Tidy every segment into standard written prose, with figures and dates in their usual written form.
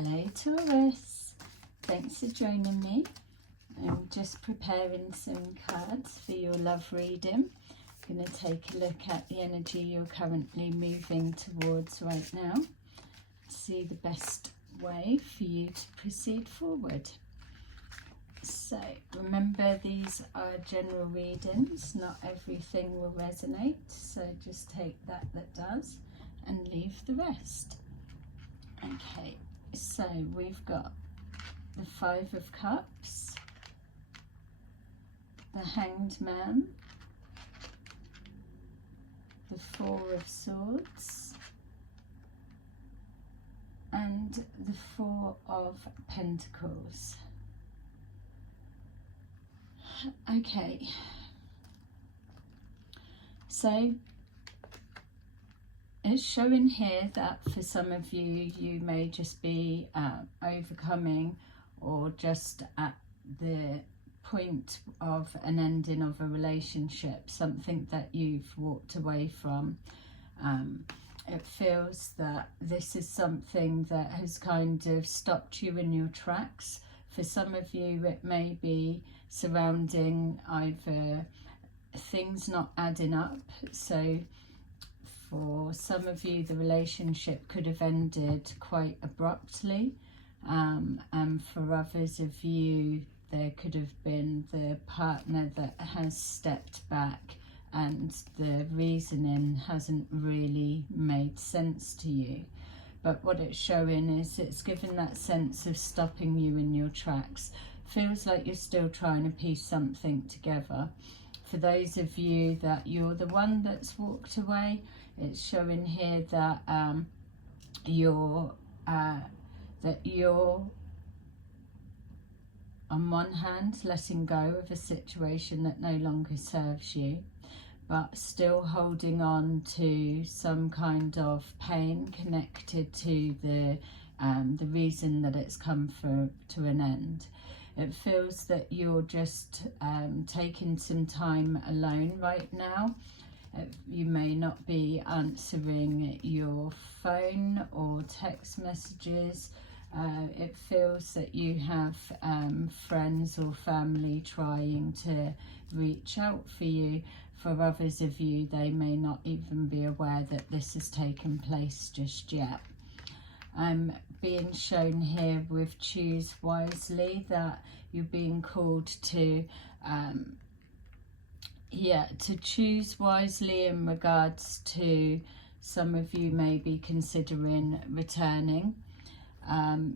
Hello Taurus, thanks for joining me. I'm just preparing some cards for your love reading. I'm going to take a look at the energy you're currently moving towards right now. See the best way for you to proceed forward. So remember, these are general readings, not everything will resonate, so just take that does and leave the rest. Okay, so we've got the Five of Cups, the Hanged Man, the Four of Swords, and the Four of Pentacles. Okay, so it's showing here that for some of you, you may just be overcoming or just at the point of an ending of a relationship, something that you've walked away from. It feels that this is something that has kind of stopped you in your tracks. For some of you, it may be surrounding either things not adding up. So for some of you, the relationship could have ended quite abruptly. And for others of you, there could have been the partner that has stepped back and the reasoning hasn't really made sense to you. But what it's showing is it's given that sense of stopping you in your tracks. Feels like you're still trying to piece something together. For those of you that you're the one that's walked away, it's showing here that you're on one hand letting go of a situation that no longer serves you, but still holding on to some kind of pain connected to the reason that it's come to an end. It feels that you're just taking some time alone right now. You may not be answering your phone or text messages. It feels that you have friends or family trying to reach out for you. For others of you, they may not even be aware that this has taken place just yet. I'm being shown here with choose wisely, that you're being called to to choose wisely in regards to some of you may be considering returning.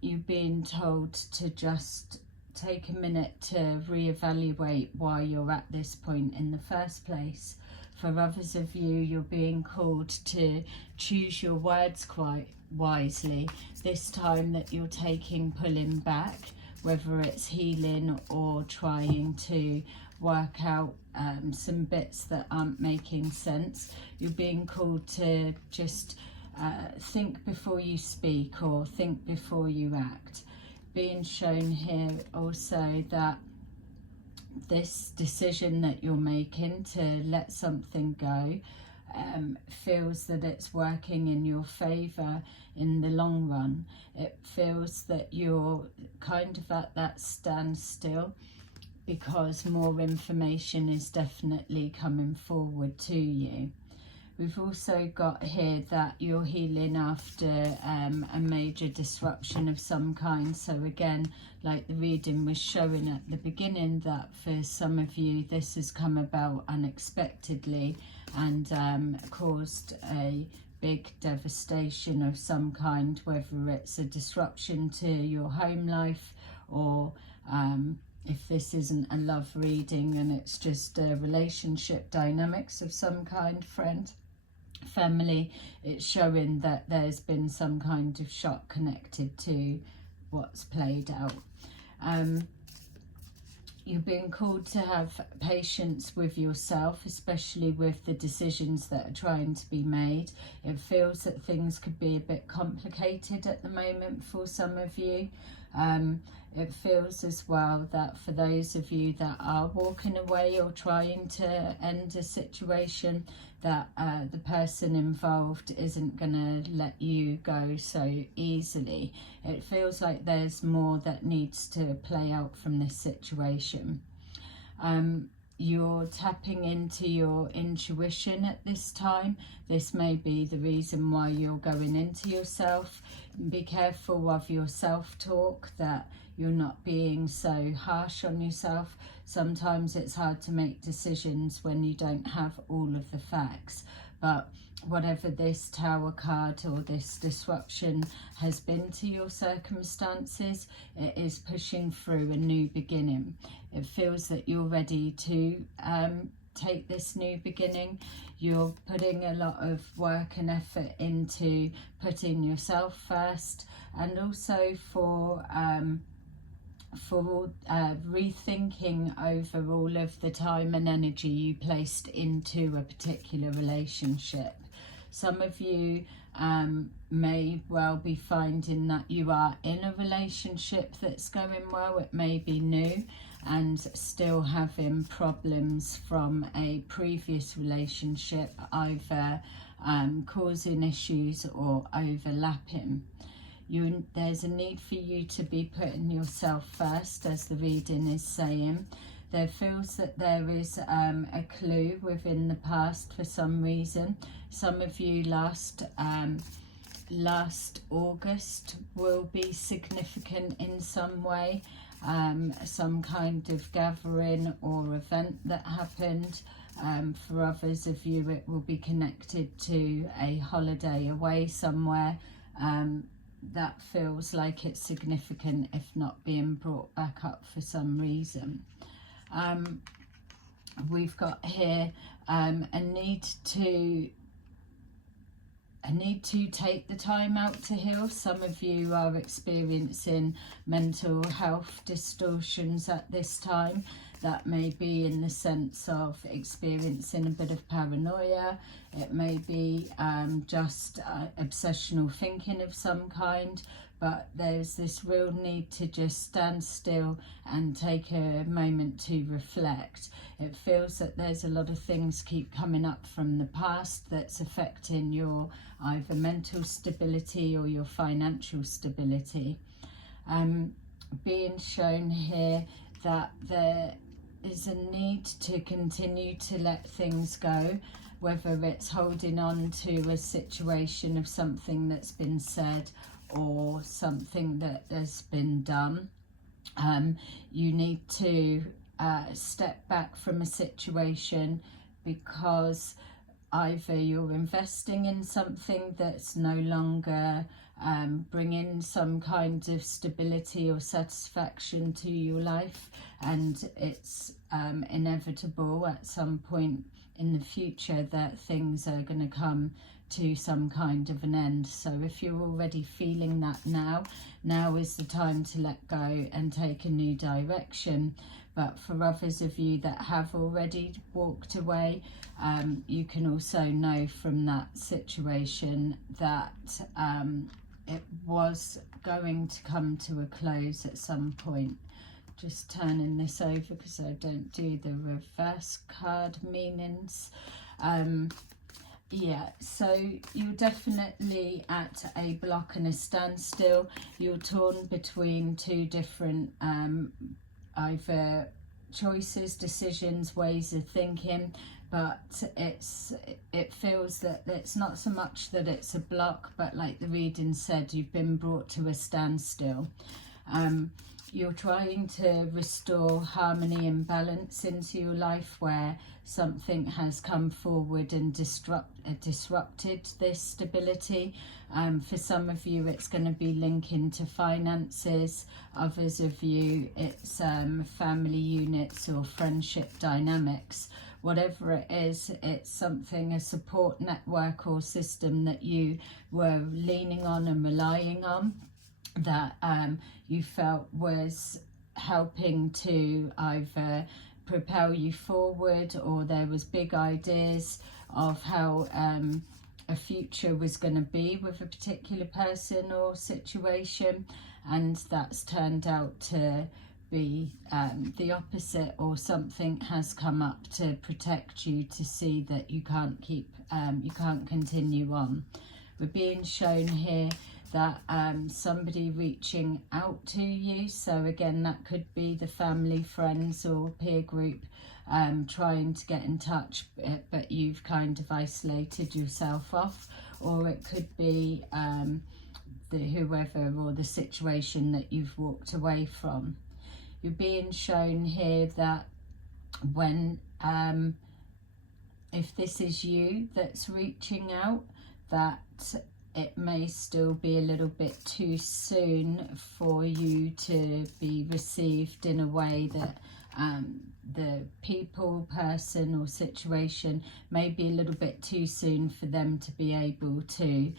You're being told to just take a minute to reevaluate why you're at this point in the first place. For others of you, you're being called to choose your words quite wisely. This time that you're pulling back, whether it's healing or trying to work out some bits that aren't making sense. You're being called to just think before you speak or think before you act. Being shown here also that this decision that you're making to let something go feels that it's working in your favour in the long run. It feels that you're kind of at that standstill because more information is definitely coming forward to you. We've also got here that you're healing after a major disruption of some kind. So again, like the reading was showing at the beginning, that for some of you this has come about unexpectedly and caused a big devastation of some kind, whether it's a disruption to your home life or if this isn't a love reading and it's just a relationship dynamics of some kind, friend, family, it's showing that there's been some kind of shock connected to what's played out. You're being called to have patience with yourself, especially with the decisions that are trying to be made. It feels that things could be a bit complicated at the moment for some of you. It feels as well that for those of you that are walking away or trying to end a situation, that the person involved isn't going to let you go so easily. It feels like there's more that needs to play out from this situation. You're tapping into your intuition at this time. This may be the reason why you're going into yourself. Be careful of your self-talk, that you're not being so harsh on yourself. Sometimes it's hard to make decisions when you don't have all of the facts. But whatever this Tower card or this disruption has been to your circumstances, it is pushing through a new beginning. It feels that you're ready to take this new beginning. You're putting a lot of work and effort into putting yourself first, and also for rethinking over all of the time and energy you placed into a particular relationship. Some of you may well be finding that you are in a relationship that's going well. It may be new and still having problems from a previous relationship, either causing issues or overlapping. There's a need for you to be putting yourself first, as the reading is saying. There feels that there is a clue within the past for some reason. Some of you last August will be significant in some way. Some kind of gathering or event that happened. For others of you, it will be connected to a holiday away somewhere. That feels like it's significant, if not being brought back up for some reason. We've got here a need to take the time out to heal. Some of you are experiencing mental health distortions at this time. That may be in the sense of experiencing a bit of paranoia. It may be just obsessional thinking of some kind. But there's this real need to just stand still and take a moment to reflect. It feels that there's a lot of things keep coming up from the past that's affecting your either mental stability or your financial stability. Being shown here that there is a need to continue to let things go, whether it's holding on to a situation of something that's been said or something that has been done. You need to step back from a situation because either you're investing in something that's no longer bringing some kind of stability or satisfaction to your life, and it's inevitable at some point in the future that things are going to come to some kind of an end. So if you're already feeling that now is the time to let go and take a new direction. But for others of you that have already walked away, you can also know from that situation that it was going to come to a close at some point. Just turning this over because I don't do the reverse card meanings. Yeah, so you're definitely at a block and a standstill. You're torn between two different either choices, decisions, ways of thinking, but it feels that it's not so much that it's a block, but like the reading said, you've been brought to a standstill. You're trying to restore harmony and balance into your life where something has come forward and disrupted this stability. For some of you, it's going to be linking to finances. Others of you, it's family units or friendship dynamics. Whatever it is, it's something, a support network or system that you were leaning on and relying on, that you felt was helping to either propel you forward, or there was big ideas of how a future was going to be with a particular person or situation, and that's turned out to be the opposite, or something has come up to protect you, to see that you can't continue on. We're being shown here that somebody reaching out to you, so again that could be the family, friends or peer group trying to get in touch, but you've kind of isolated yourself off, or it could be whoever or the situation that you've walked away from. You're being shown here that when if this is you that's reaching out, that it may still be a little bit too soon for you to be received in a way that the people, person or situation may be a little bit too soon for them to be able to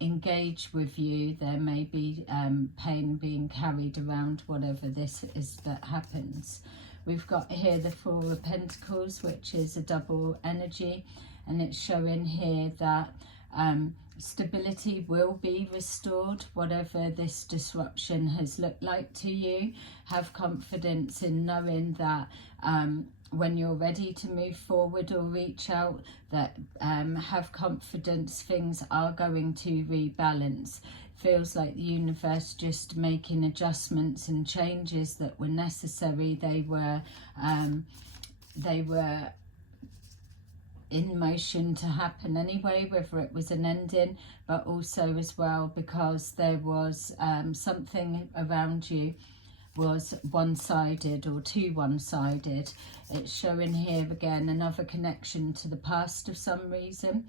engage with you. There may be pain being carried around, whatever this is that happens. We've got here the Four of Pentacles, which is a double energy, and it's showing here that stability will be restored, whatever this disruption has looked like to you. Have confidence in knowing that when you're ready to move forward or reach out, that have confidence things are going to rebalance. Feels like the universe just making adjustments and changes that were necessary. They were in motion to happen anyway, whether it was an ending, but also as well because there was something around you was one-sided or too one-sided. It's showing here again another connection to the past of some reason.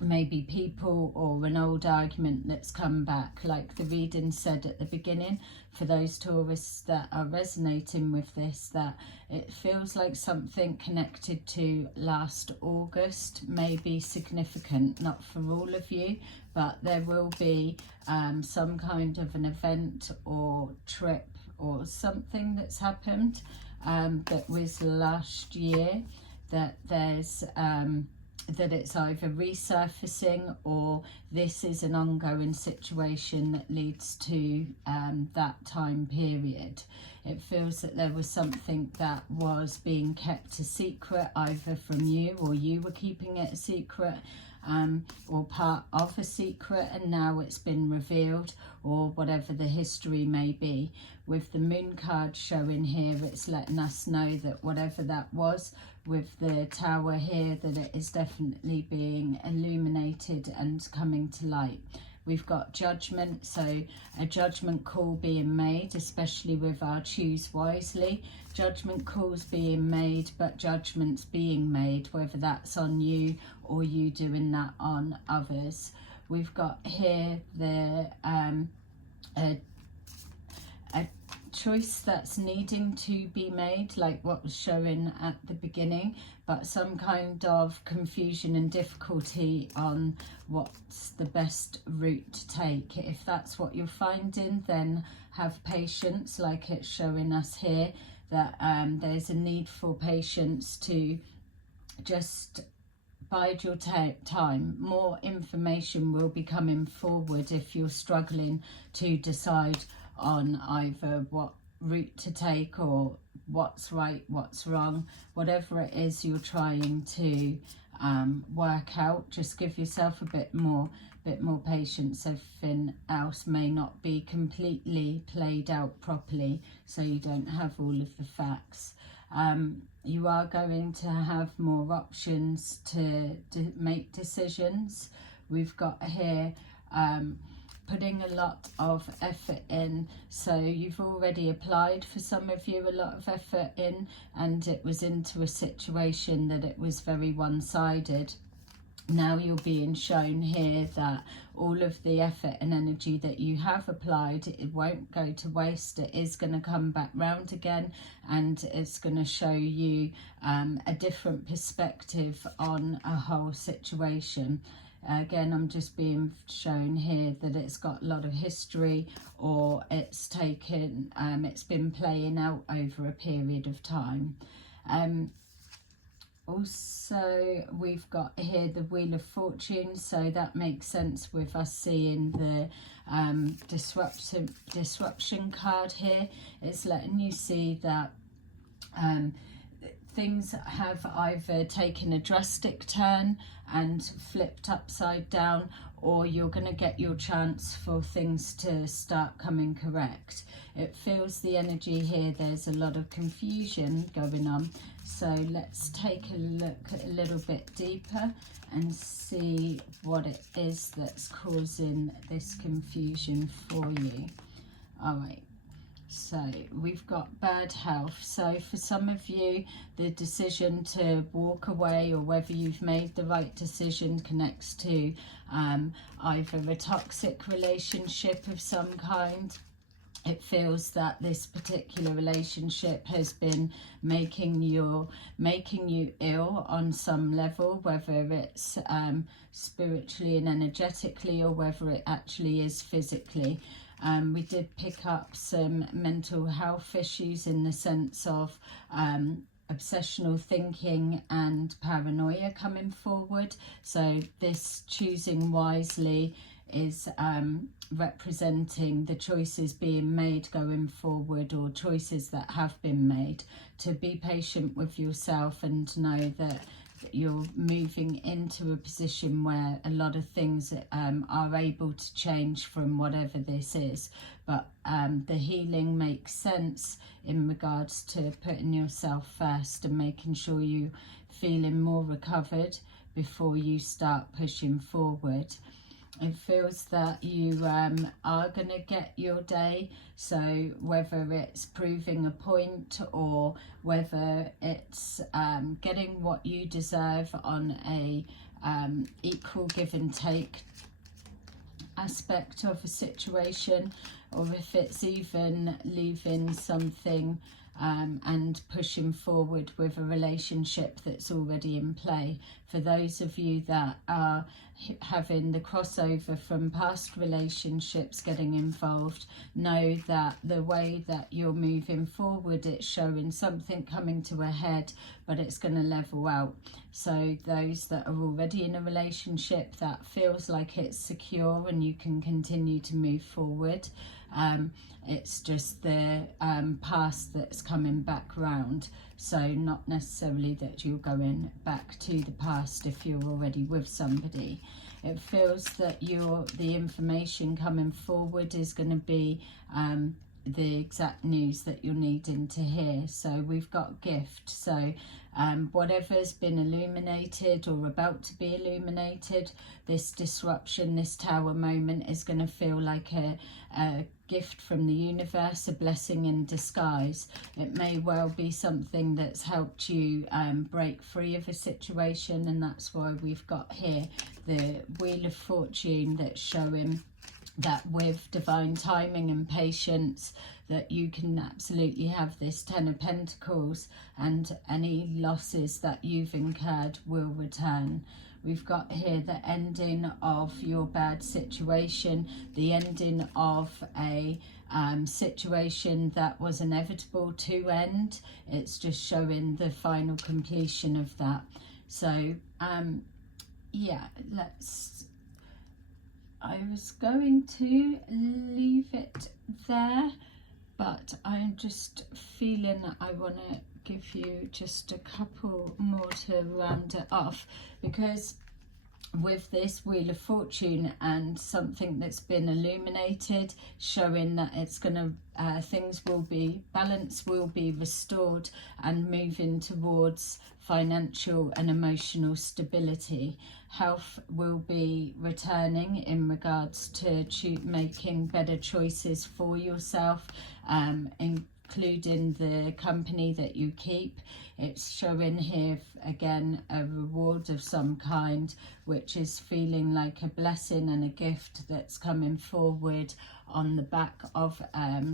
Maybe people or an old argument that's come back, like the reading said at the beginning. For those Taurus that are resonating with this, that it feels like something connected to last August may be significant, not for all of you, but there will be some kind of an event or trip or something that's happened that was last year, that there's that it's either resurfacing or this is an ongoing situation that leads to that time period. It feels that there was something that was being kept a secret, either from you or you were keeping it a secret, or part of a secret, and now it's been revealed, or whatever the history may be. With the Moon card showing here, it's letting us know that whatever that was, with the Tower here, that it is definitely being illuminated and coming to light. We've got judgment, so a judgment call being made, especially with our choose wisely. Judgment calls being made, but judgments being made, whether that's on you or you doing that on others. We've got here the a choice that's needing to be made, like what was showing at the beginning, but some kind of confusion and difficulty on what's the best route to take. If that's what you're finding, then have patience, like it's showing us here, that there's a need for patience to just bide your time. More information will be coming forward if you're struggling to decide on either what route to take or what's right, what's wrong, whatever it is you're trying to work out. Just give yourself a bit more patience. Everything else may not be completely played out properly, so you don't have all of the facts. You are going to have more options to make decisions. We've got here putting a lot of effort in, so you've already applied, for some of you, a lot of effort in, and it was into a situation that it was very one-sided. Now you're being shown here that all of the effort and energy that you have applied, it won't go to waste. It is going to come back round again, and it's going to show you a different perspective on a whole situation. Again, I'm just being shown here that it's got a lot of history, or it's taken, it's been playing out over a period of time. Also, we've got here the Wheel of Fortune, so that makes sense with us seeing the disruption card here. It's letting you see that things have either taken a drastic turn and flipped upside down, or you're going to get your chance for things to start coming correct. It feels the energy here, there's a lot of confusion going on. So let's take a look a little bit deeper and see what it is that's causing this confusion for you. All right. So we've got bad health. So for some of you, the decision to walk away, or whether you've made the right decision, connects to either a toxic relationship of some kind. It feels that this particular relationship has been making you ill on some level, whether it's spiritually and energetically, or whether it actually is physically. We did pick up some mental health issues in the sense of obsessional thinking and paranoia coming forward. So this choosing wisely is representing the choices being made going forward, or choices that have been made. To be patient with yourself and know that you're moving into a position where a lot of things are able to change from whatever this is. But the healing makes sense in regards to putting yourself first and making sure you're feeling more recovered before you start pushing forward. It feels that you are going to get your day, so whether it's proving a point, or whether it's getting what you deserve on a equal give and take aspect of a situation, or if it's even leaving something and pushing forward with a relationship that's already in play. For those of you that are having the crossover from past relationships getting involved, know that the way that you're moving forward, it's showing something coming to a head, but it's going to level out. So those that are already in a relationship that feels like it's secure and you can continue to move forward, it's just the past that's coming back round. So not necessarily that you're going back to the past if you're already with somebody. It feels that the information coming forward is going to be the exact news that you're needing to hear. So we've got gift. So whatever's been illuminated or about to be illuminated, this disruption, this tower moment, is going to feel like a gift from the universe, a blessing in disguise. It may well be something that's helped you break free of a situation, and that's why we've got here the Wheel of Fortune, that's showing that with divine timing and patience, that you can absolutely have this 10 of Pentacles, and any losses that you've incurred will return. We've got here the ending of your bad situation, the ending of a situation that was inevitable to end. It's just showing the final completion of that. So yeah, I was going to leave it there, but I'm just feeling that I want to give you just a couple more to round it off, because with this Wheel of Fortune and something that's been illuminated, showing that it's going to balance will be restored, and moving towards financial and emotional stability. Health will be returning in regards to making better choices for yourself, including the company that you keep. It's showing here again a reward of some kind, which is feeling like a blessing and a gift that's coming forward on the back of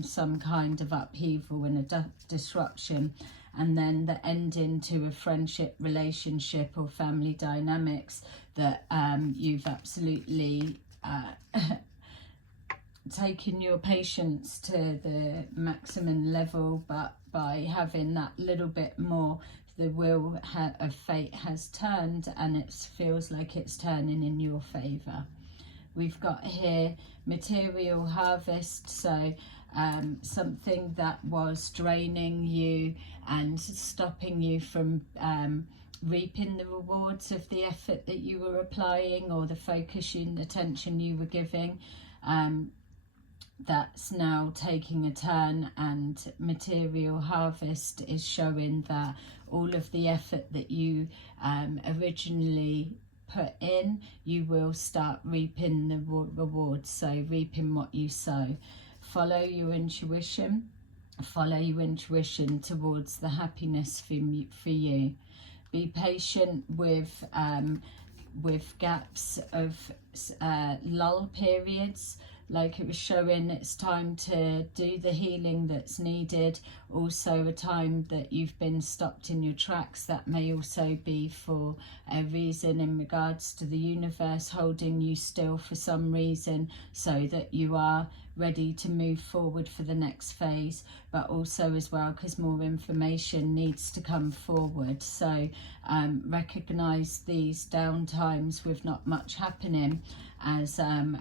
some kind of upheaval and a disruption. And then the ending to a friendship, relationship, or family dynamics that you've absolutely taken your patience to the maximum level, but by having that little bit more, the wheel of fate has turned, and it feels like it's turning in your favour. We've got here material harvest, so something that was draining you and stopping you from reaping the rewards of the effort that you were applying, or the focus and attention you were giving. That's now taking a turn, and material harvest is showing that all of the effort that you originally put in, you will start reaping the rewards, so reaping what you sow. Follow your intuition, towards the happiness for you. Be patient with gaps of lull periods, like it was showing it's time to do the healing that's needed. Also a time that you've been stopped in your tracks, that may also be for a reason in regards to the universe holding you still for some reason, so that you are ready to move forward for the next phase, but also as well because more information needs to come forward. So recognize these downtimes with not much happening as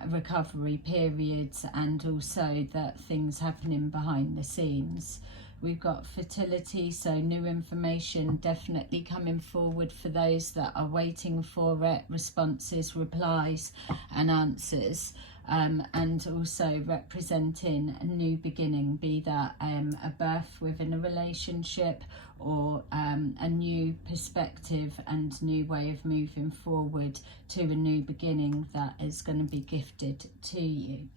recovery periods, and also that things happening behind the scenes. We've got fertility, so new information definitely coming forward for those that are waiting for it, responses, replies and answers. And also representing a new beginning, be that a birth within a relationship, or a new perspective and new way of moving forward to a new beginning that is going to be gifted to you.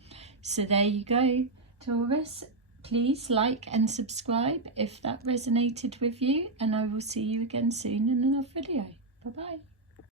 So there you go, Taurus. Please like and subscribe if that resonated with you, and I will see you again soon in another video. Bye bye.